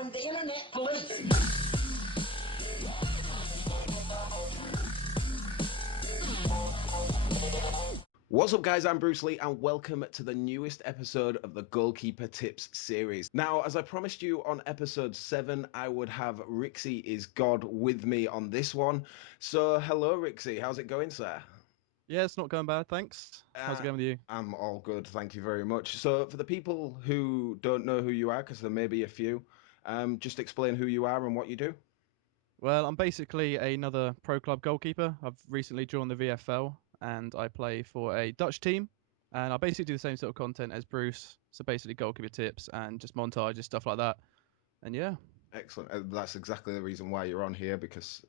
calling the internet police. What's up guys, I'm Bruce Lee and welcome to the newest episode of the Goalkeeper Tips series. Now, as I promised you on episode 7, I would have rixyisgod with me on this one. So, hello Rixy, how's it going, sir? Yeah, it's not going bad, thanks. How's it going with you? I'm all good, thank you very much. So, for the people who don't know who you are, because there may be a few, just explain who you are and what you do. Well, I'm basically another pro club goalkeeper. I've recently joined the VFL and I play for a Dutch team. And I basically do the same sort of content as Bruce. So basically goalkeeper tips and just montages, stuff like that. And yeah. Excellent. That's exactly the reason why you're on here, because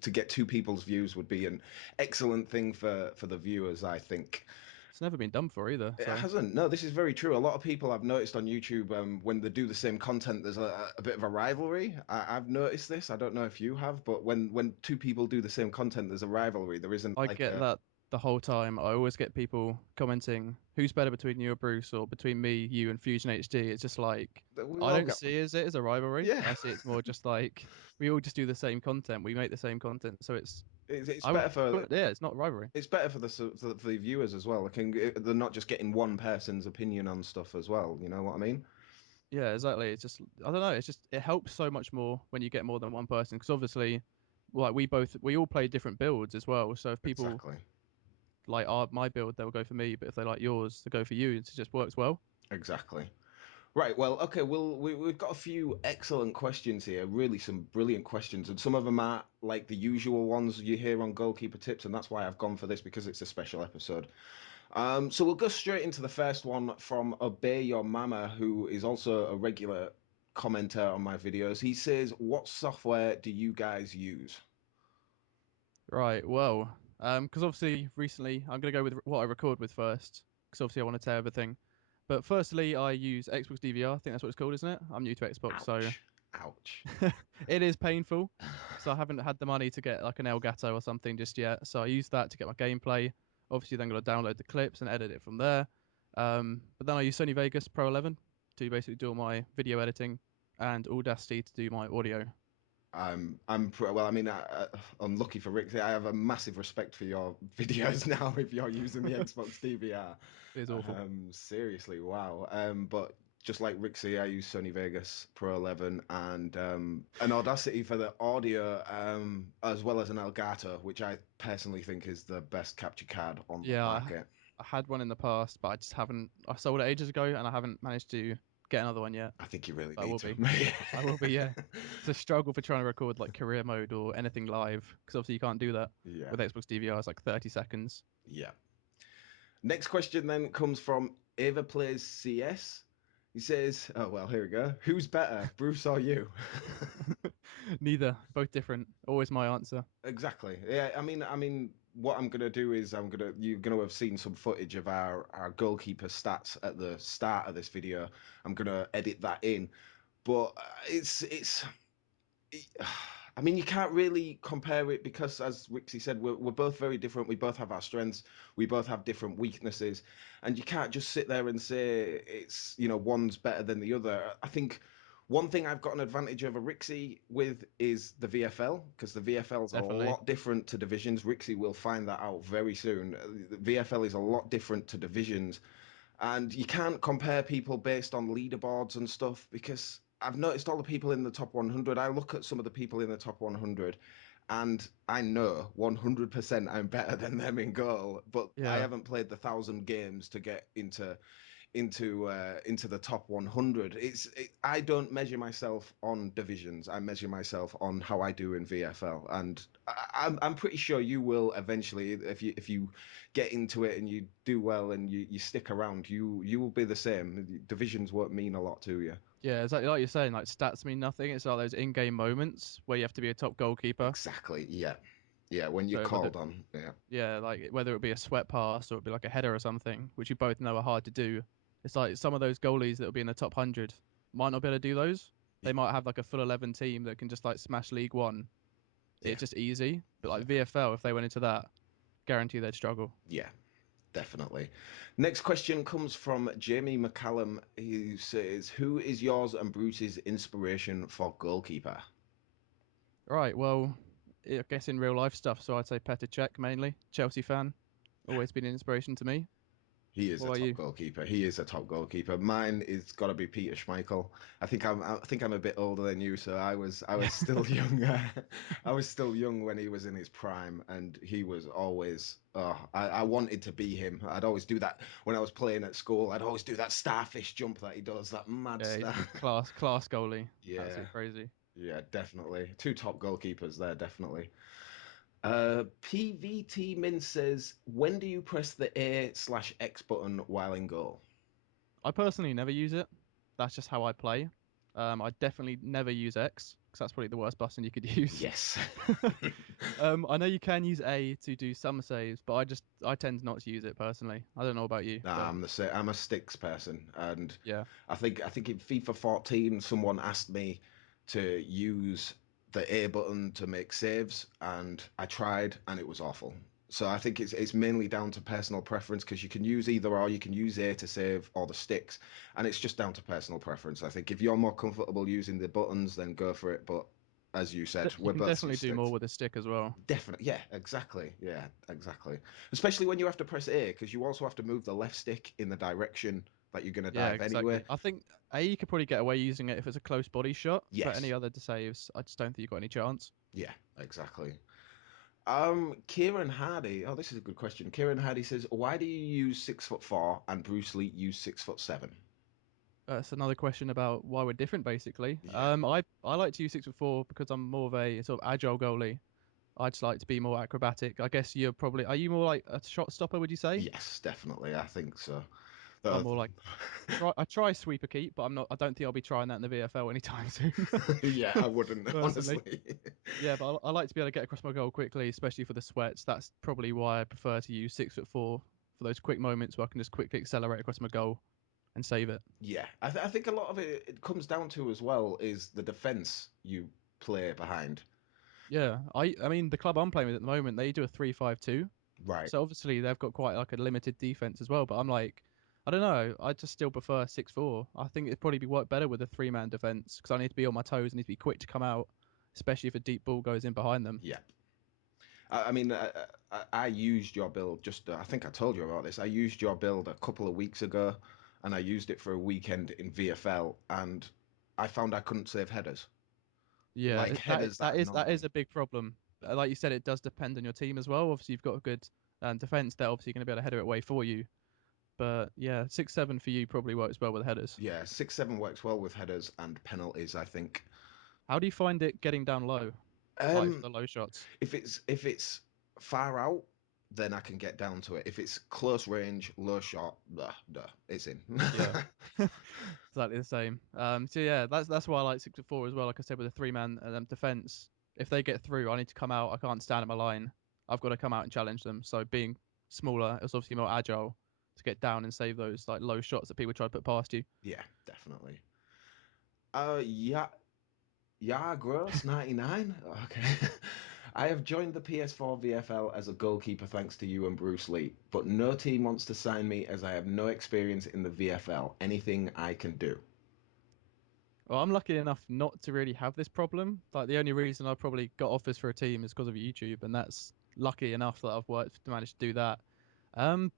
to get two people's views would be an excellent thing for the viewers, I think. It's never been done for either. It So hasn't. No, this is very true. A lot of people I've noticed on YouTube, when they do the same content, there's a bit of a rivalry. I've noticed this. I don't know if you have, but when two people do the same content, there's a rivalry. There isn't I like get that the whole time. I always get people commenting, who's better between you or Bruce, or between me, you, and Fusion HD. It's just like, we I all don't get. see it as a rivalry. Yeah, I see it's more just like we all just do the same content. We make the same content. So it's, it's I better would, for yeah, it's not rivalry. it's better for the viewers as well. They're not just getting one person's opinion on stuff as well. You know what I mean? Yeah, exactly. It's just, I don't know. It's just, it helps so much more when you get more than one person. Because obviously, like we all play different builds as well. So if people Exactly. like my build, they'll go for me. But if they like yours, they'll go for you. It just works well. Exactly. Right, well, okay, we've got a few excellent questions here, really some brilliant questions, and some of them are like the usual ones you hear on Goalkeeper Tips, and that's why I've gone for this, because it's a special episode. So we'll go straight into the first one from Obey Your Mama, who is also a regular commenter on my videos. He says, what software do you guys use? Right. Well, because obviously recently I'm gonna go with what I record with first. Because obviously I want to tell everything. But firstly, I use Xbox DVR. I think that's what it's called, isn't it? I'm new to Xbox, so Ouch. Ouch. it is painful. So I haven't had the money to get like an Elgato or something just yet. So I use that to get my gameplay. Obviously, then got to download the clips and edit it from there. But then I use Sony Vegas Pro 11 to basically do all my video editing and Audacity to do my audio. Well. I mean, I'm lucky for Rick. I have a massive respect for your videos now. If you're using the Xbox DVR, It is awful. seriously, wow. But just like Rixy, I use Sony Vegas Pro 11 and an Audacity for the audio, as well as an Elgato, which I personally think is the best capture card on the Yeah, market. I had one in the past, but I just haven't. I sold it ages ago, and I haven't managed to get another one yet. I think you really But I need will to. be. I will be. Yeah, it's a struggle for trying to record like career mode or anything live because obviously you can't do that Yeah, with Xbox DVR. It's like 30 seconds. yeah. Next question then comes from Ava Plays CS. He says, "Oh well, here we go. Who's better, Bruce or you?" Neither, both different. Always my answer. Exactly. Yeah. I mean, what I'm gonna do is you're gonna have seen some footage of our goalkeeper stats at the start of this video. I'm gonna edit that in, but I mean, you can't really compare it because, as Rixy said, we're both very different. We both have our strengths. We both have different weaknesses, and you can't just sit there and say it's one's better than the other. I think one thing I've got an advantage over Rixy with is the VFL, because the VFL is a Definitely. lot different to divisions. Rixy will find that out very soon. The VFL is a lot different to divisions, and you can't compare people based on leaderboards and stuff, because I've noticed all the people in the top 100. I look at some of the people in the top 100 and I know 100% I'm better than them in goal, but I Yeah. haven't played the 1,000 games to get into the top 100. I don't measure myself on divisions. I measure myself on how I do in VFL, and I'm pretty sure you will eventually, if you get into it and you do well and you stick around, you will be the same. Divisions won't mean a lot to you. Yeah, exactly like you're saying, like stats mean nothing. It's like those in-game moments where you have to be a top goalkeeper. Exactly. Yeah. Yeah. When you're So whether, called on. Yeah. yeah, like whether it be a sweat pass or it be like a header or something, which you both know are hard to do. It's like some of those goalies that will be in the top 100 might not be able to do those. They might have like a full 11 team that can just like smash League One. Yeah. It's just easy. But like Yeah. VFL, if they went into that, guarantee they'd struggle. Yeah. definitely. Next question comes from Jamie McCallum, who says, "Who is yours and Bruce's inspiration for goalkeeper?" Right. Well, I guess in real life stuff, so I'd say Petr Cech mainly. Chelsea fan, always been an inspiration to me. He is What a about top you? goalkeeper. He is a top goalkeeper. Mine is got to be Peter Schmeichel. I think I'm a bit older than you, so I was still young. I was still young when he was in his prime, and he was always. Oh, I wanted to be him. I'd always do that when I was playing at school. I'd always do that starfish jump that he does, that mad Yeah, star. he's class goalie. Yeah, Absolutely crazy. yeah, definitely. Two top goalkeepers there, definitely. PVT Min says, when do you press the A/X button while in goal? I personally never use it. That's just how I play. I definitely never use X because that's probably the worst button you could use. Yes. I know you can use A to do some saves, but I tend not to use it personally. I don't know about you, Nah, but I'm the same. I'm a sticks person, and yeah, I think in FIFA 14 someone asked me to use the A button to make saves, and I tried, and it was awful. So I think it's mainly down to personal preference because you can use either or. You can use A to save or the sticks, and it's just down to personal preference. I think if you're more comfortable using the buttons, then go for it. But as you said, you we're can both definitely do more sticks. with a stick as well. Definitely, yeah, exactly, yeah, exactly. Especially when you have to press A, because you also have to move the left stick in the direction that you're going to Yeah, dive anyway. exactly. I think A you could probably get away using it if it's a close body shot, but any Yes, other saves, I just don't think you've got any chance. yeah, exactly. Kieran Hardy. Oh, this is a good question. Kieran Hardy says, "Why do you use 6'4" and Bruce Lee use 6'7"?" That's another question about why we're different, basically. Yeah. I like to use 6'4" because I'm more of a sort of agile goalie. I just like to be more acrobatic. I guess are you more like a shot stopper, would you say? Yes, definitely. I think so. I'm Uh, more like I try sweeper keep, but I don't think I'll be trying that in the VFL anytime soon. yeah, I wouldn't Personally. honestly. Yeah, but I like to be able to get across my goal quickly, especially for the sweats. That's probably why I prefer to use 6'4" for those quick moments where I can just quickly accelerate across my goal and save it. Yeah, I think a lot of it comes down to as well is the defense you play behind. Yeah, I mean the club I'm playing with at the moment, they do a 3-5-2. Right. So obviously they've got quite like a limited defense as well. But I'm like, I don't know. I just still prefer 6'4". I think it'd probably be work better with a three-man defense because I need to be on my toes. I need to be quick to come out, especially if a deep ball goes in behind them. Yeah. I mean, I used your build just. I think I told you about this. I used your build a couple of weeks ago, and I used it for a weekend in VFL, and I found I couldn't save headers, Yeah, like headers that are that is normal. a big problem. Like you said, it does depend on your team as well. Obviously, you've got a good defense. They're obviously going to be able to header it away for you. But yeah, 6-7 for you probably works well with headers. Yeah, 6'7" works well with headers and penalties. I think. How do you find it getting down low, like for Um, the low shots? if it's far out, then I can get down to it. If it's close range, low shot, duh, it's in. Yeah. Exactly the same. So yeah, that's why I like 6'4" as well. Like I said, with a three-man defense, if they get through, I need to come out. I can't stand at my line. I've got to come out and challenge them. So being smaller, it's obviously more agile to get down and save those like low shots that people try to put past you. Yeah, definitely. Yeah, yeah, gross 99. Okay. I have joined the PS4 VFL as a goalkeeper thanks to you and Bruce Lee, but no team wants to sign me as I have no experience in the VFL. Anything I can do. Well, I'm lucky enough not to really have this problem. Like the only reason I probably got offers for a team is because of YouTube, and that's lucky enough that I've worked to manage to do that.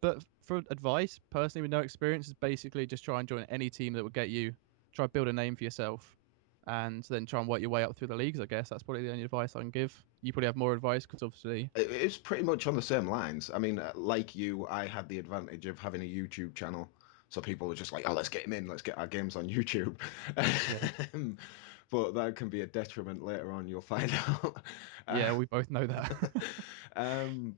But for advice, personally with no experience, is basically just try and join any team that would get you. Try build a name for yourself, and then try and work your way up through the leagues. I guess that's probably the only advice I can give. You probably have more advice because obviously, It's pretty much on the same lines. I mean, like you, I had the advantage of having a YouTube channel. So people were just like, oh, let's get him in, let's get our games on YouTube. yeah, But that can be a detriment later on, you'll find out. yeah, Uh, we both know that.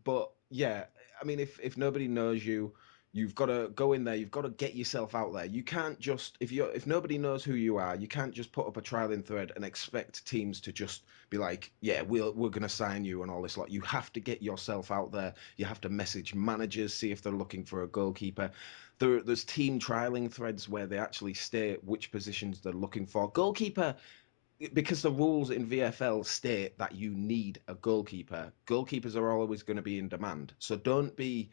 but yeah, I mean, if nobody knows you, you've got to go in there. You've got to get yourself out there. You can't just if nobody knows who you are, you can't just put up a trialing thread and expect teams to just be like, yeah, we're gonna sign you and all this lot. You have to get yourself out there. You have to message managers, see if they're looking for a goalkeeper. There's team trialing threads where they actually state which positions they're looking for. Goalkeeper, because the rules in VFL state that you need a goalkeeper. Goalkeepers are always going to be in demand. So don't be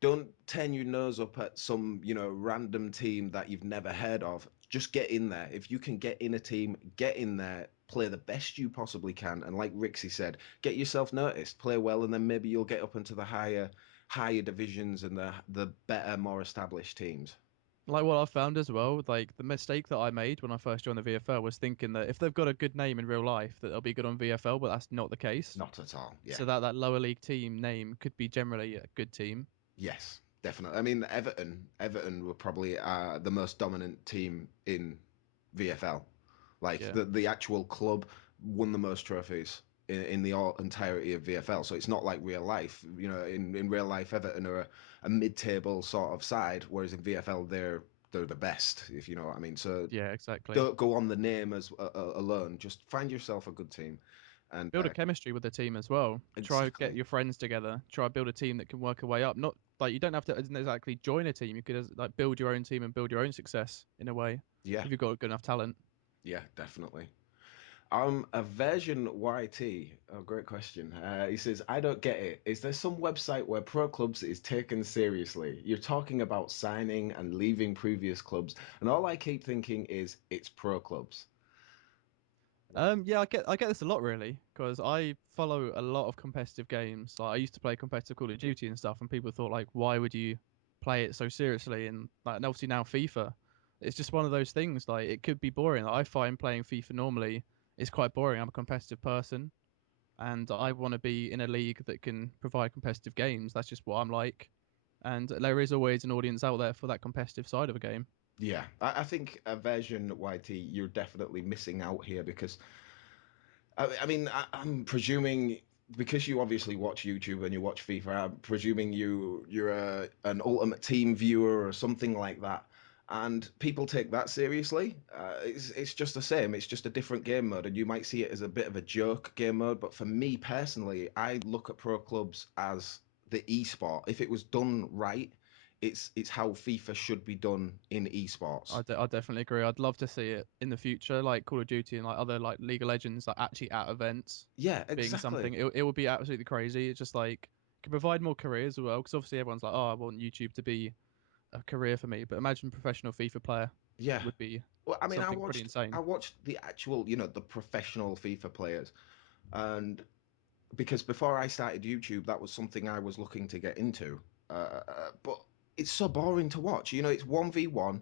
Don't turn your nose up at some, random team that you've never heard of. Just get in there. If you can get in a team, get in there, play the best you possibly can, and like Rixy said, get yourself noticed, play well, and then maybe you'll get up into the higher divisions and the better, more established teams. Like what I found as well, like the mistake that I made when I first joined the VFL was thinking that if they've got a good name in real life, that they'll be good on VFL, but that's not the case. Not at all. Yeah. So that lower league team name could be generally a good team. Yes, definitely. I mean, Everton were probably the most dominant team in VFL. Like Yeah. the actual club won the most trophies in the entirety of VFL. So it's not like real life. In real life, Everton are a mid-table sort of side, whereas in VFL they're the best, if you know what I mean. So Yeah, exactly. don't go on the name as alone. Just find yourself a good team, and Build a chemistry with the team as well. Try get exactly, your friends together. Try build a team that can work a way up. Not like you don't have to exactly join a team. You could like build your own team and build your own success in a way yeah, if you've got good enough talent. yeah, definitely. A version YT. Oh, great question. He says, I don't get it. Is there some website where pro clubs is taken seriously? You're talking about signing and leaving previous clubs, and all I keep thinking is it's pro clubs. Yeah, I get this a lot really because I follow a lot of competitive games. Like I used to play competitive Call of Duty and stuff, and people thought like, why would you play it so seriously? And obviously now FIFA, it's just one of those things. Like it could be boring. Like, I find playing FIFA normally is quite boring. I'm a competitive person, and I want to be in a league that can provide competitive games. That's just what I'm like. And there is always an audience out there for that competitive side of a game. Yeah, I think a version YT, you're definitely missing out here because I mean, I'm presuming because you obviously watch YouTube and you watch FIFA. I'm presuming you're an Ultimate Team viewer or something like that, and people take that seriously. It's just the same. It's just a different game mode, and you might see it as a bit of a joke game mode. But for me personally, I look at pro clubs as the esport. If it was done right, it's how FIFA should be done in esports. I definitely agree. I'd love to see it in the future, like Call of Duty and like other like League of Legends, like actually at events Yeah, being something. exactly. It would be absolutely crazy. It's just like could provide more careers as well, because obviously everyone's like, oh, I want YouTube to be a career for me. But imagine professional FIFA player Yeah. would be Well, I mean, something pretty I insane. watched the actual, the professional FIFA players, and because before I started YouTube, that was something I was looking to get into. But it's so boring to watch. It's 1v1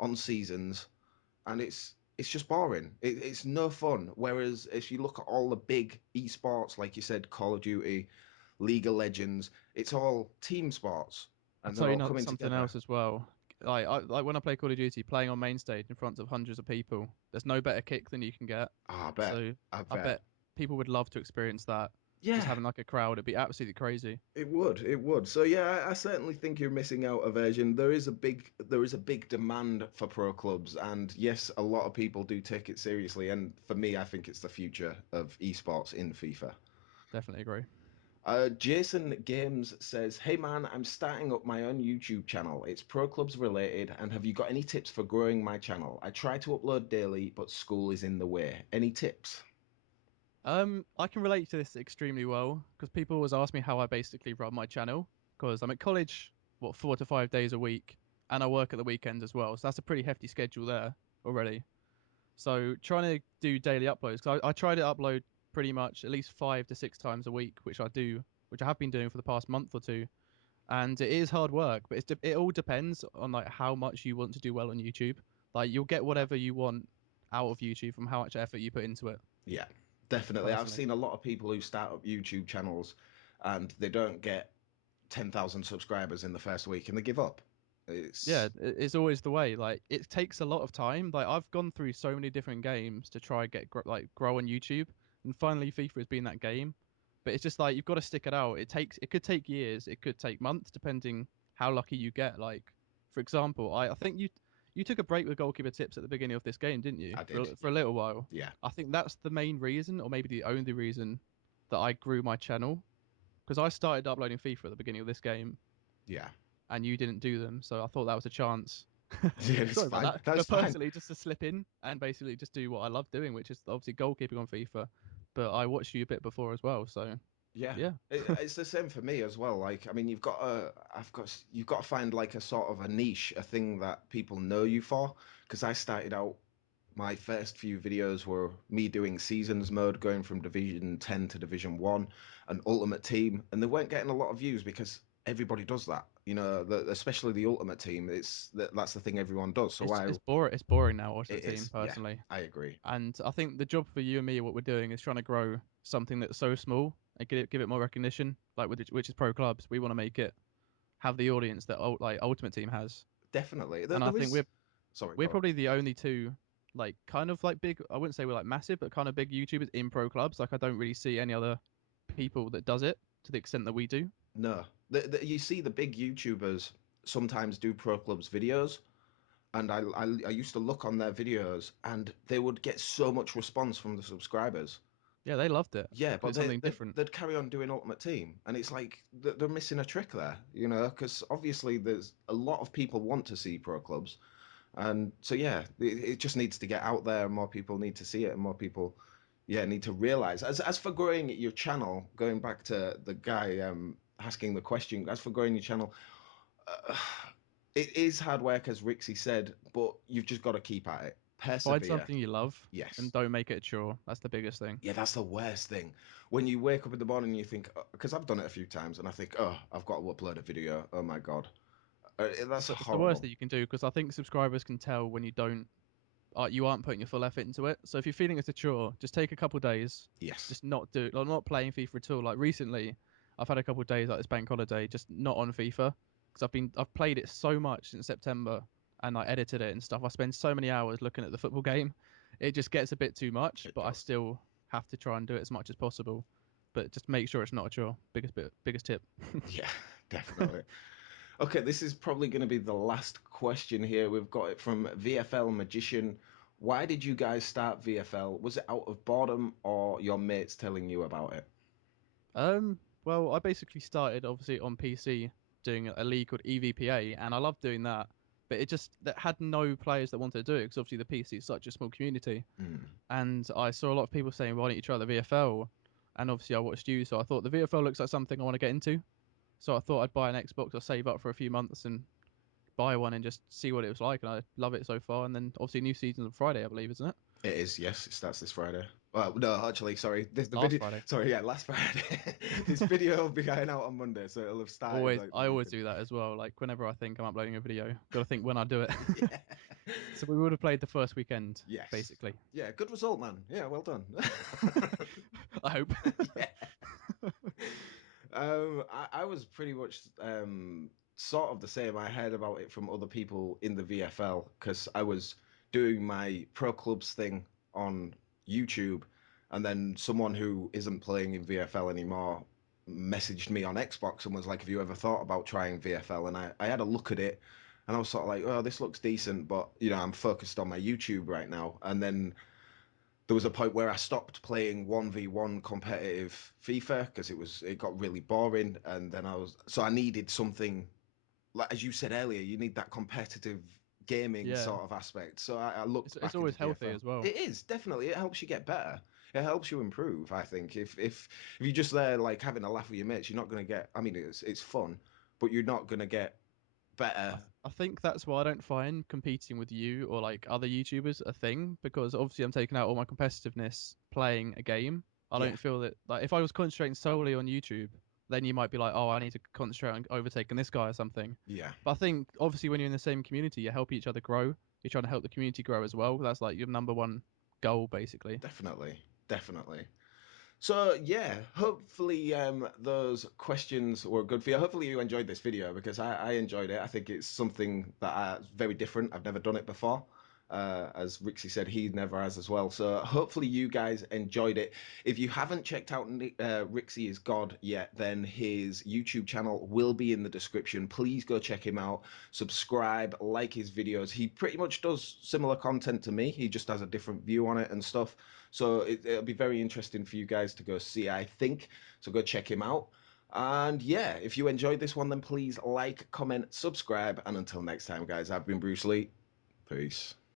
on seasons, and it's just boring. It's no fun. Whereas if you look at all the big esports, like you said, Call of Duty, League of Legends, it's all team sports, I'll and they're tell you all coming something together. else as well. Like when I play Call of Duty, playing on main stage in front of hundreds of people, there's no better kick than you can get. Ah, I bet. So I I bet. bet people would love to experience that. Just Yeah. having like a crowd, it'd be absolutely crazy. It would, it would. So yeah, I certainly think you're missing out a version. There is a big demand for pro clubs, and yes, a lot of people do take it seriously. And for me, I think it's the future of esports in FIFA. Definitely agree. Jason Games says, "Hey man, I'm starting up my own YouTube channel. It's pro clubs related, and have you got any tips for growing my channel? I try to upload daily, but school is in the way. Any tips?" I can relate to this extremely well because people always ask me how I basically run my channel because I'm at college, what, 4 to 5 days a week, and I work at the weekend as well. So that's a pretty hefty schedule there already. So trying to do daily uploads, because I try to upload pretty much at least 5 to 6 times a week, which I have been doing for the past month or two, and it is hard work, but it all depends on like how much you want to do well on YouTube. Like you'll get whatever you want out of YouTube from how much effort you put into it, Yeah, definitely. I've personally. seen a lot of people who start up YouTube channels and they don't get 10,000 subscribers in the first week and they give up. Yeah, It's it's always the way. Like it takes a lot of time. Like I've gone through so many different games to try and like grow on YouTube, and finally FIFA has been that game. But it's just like you've got to stick it out. It could take years, it could take months, depending how lucky you get. Like for example, I think you took a break with goalkeeper tips at the beginning of this game, didn't you? I For did. for a little while. Yeah. I think that's the main reason, or maybe the only reason, that I grew my channel because I started uploading FIFA at the beginning of this game Yeah. and you didn't do them. So I thought that was a chance. Yeah, it's Sorry about fine. that. That's But fine. personally, just to slip in and basically just do what I love doing, which is obviously goalkeeping on FIFA. But I watched you a bit before as well, so Yeah, Yeah, it's the same for me as well. Like, I mean, you've got to find like a sort of a niche, a thing that people know you for. Because I started out, my first few videos were me doing seasons mode, going from Division 10 to Division 1, and Ultimate Team, and they weren't getting a lot of views because everybody does that. You know, especially the Ultimate Team. That's the thing everyone does. So it's boring. It's boring now, it Ultimate Team, is. Yeah, personally. I agree. And I think the job for you and me, what we're doing, is trying to grow something that's so small and give it more recognition. Like which is pro clubs. We want to make it have the audience that like Ultimate Team has. Definitely. And I There think is. Sorry, we're go on. probably the only two like kind of like big. I wouldn't say we're like massive, but kind of big YouTubers in pro clubs. Like I don't really see any other people that does it to the extent that we do. No, you see the big YouTubers sometimes do pro clubs videos, and I used to look on their videos, and they would get so much response from the subscribers. Yeah, they loved it Yeah, because but it's something different. they'd carry on doing Ultimate Team, and it's like they're missing a trick there, you know, because obviously there's a lot of people want to see pro clubs, and so yeah, it just needs to get out there, and more people need to see it, and more people, yeah, need to realize. As for growing your channel, going back to the guy asking the question, as for growing your channel, uh, it is hard work, as Rixy said, but you've just got to keep at it, Find persevere. something you love and Yes. don't make it a chore. That's the biggest thing. Yeah, that's the worst thing. When you wake up in the morning and you think, because I've done it a few times, and I think, oh, I've got to upload a video. Oh my God. That's It's the worst horrible. that you can do because I think subscribers can tell when you aren't putting your full effort into it. So if you're feeling it's a chore, just take a couple days, Yes. just not do like not playing FIFA at all. Like recently, I've had a couple of days like this bank holiday, just not on FIFA because I've played it so much since September and I edited it and stuff. I spend so many hours looking at the football game, it just gets a bit too much. It But I does. still have to try and do it as much as possible. But just make sure it's not a chore. Biggest tip. Yeah, definitely. Okay, this is probably going to be the last question here. We've got it from VFL Magician. Why did you guys start VFL? Was it out of boredom or your mates telling you about it? Well, I basically started obviously on PC doing a league called EVPA, and I loved doing that. But it just that had no players that wanted to do it because obviously the PC is such a small community. Mm. And I saw a lot of people saying, "Why don't you try the VFL?" And obviously I watched you, so I thought the VFL looks like something I want to get into. So I thought I'd buy an Xbox or save up for a few months and buy one and just see what it was like. And I love it so far. And then obviously new season's on Friday, I believe, isn't it? It is, yes. It starts this Friday. Well, no, actually, sorry. The Last video, Friday. sorry, yeah, last Friday. This video will be going out on Monday, so it'll have started Always, like the I always weekend. do that as well. Like whenever I think I'm uploading a video, got to think when I do it. Yeah. So we would have played the first weekend, Yes. basically. Yeah, good result, man. Yeah, well done. I hope. Yeah. I was pretty much sort of the same. I heard about it from other people in the VFL because I was doing my pro clubs thing on YouTube, and then someone who isn't playing in VFL anymore messaged me on Xbox and was like, "Have you ever thought about trying VFL?" And I had a look at it, and I was sort of like, "Oh, this looks decent," but you know, I'm focused on my YouTube right now. And then there was a point where I stopped playing 1v1 competitive FIFA because it got really boring, and then I needed something, like as you said earlier, you need that competitive gaming Yeah, sort of aspect. So I looked it's back into always healthy VFL. as well. It is definitely, it helps you get better. It helps you improve. I think if you're just there like having a laugh with your mates, you're not going to get. I mean, it's fun, but you're not going to get better. I think that's why I don't find competing with you or like other YouTubers a thing because obviously I'm taking out all my competitiveness playing a game. I Yeah, don't feel that like if I was concentrating solely on YouTube, then you might be like, oh, I need to concentrate on overtaking this guy or something. yeah, But I think obviously when you're in the same community, you help each other grow. You're trying to help the community grow as well. That's like your number one goal, basically. definitely, definitely. So yeah, hopefully those questions were good for you. Hopefully you enjoyed this video because I enjoyed it. I think it's something very different. I've never done it before. As Rixie said, he never has as well. So hopefully you guys enjoyed it. If you haven't checked out Rixy is God yet, then his YouTube channel will be in the description. Please go check him out. Subscribe, like his videos. He pretty much does similar content to me. He just has a different view on it and stuff. So it'll be very interesting for you guys to go see, I think. So go check him out. And yeah, if you enjoyed this one, then please like, comment, subscribe. And until next time, guys, I've been Bruce Lee. Peace.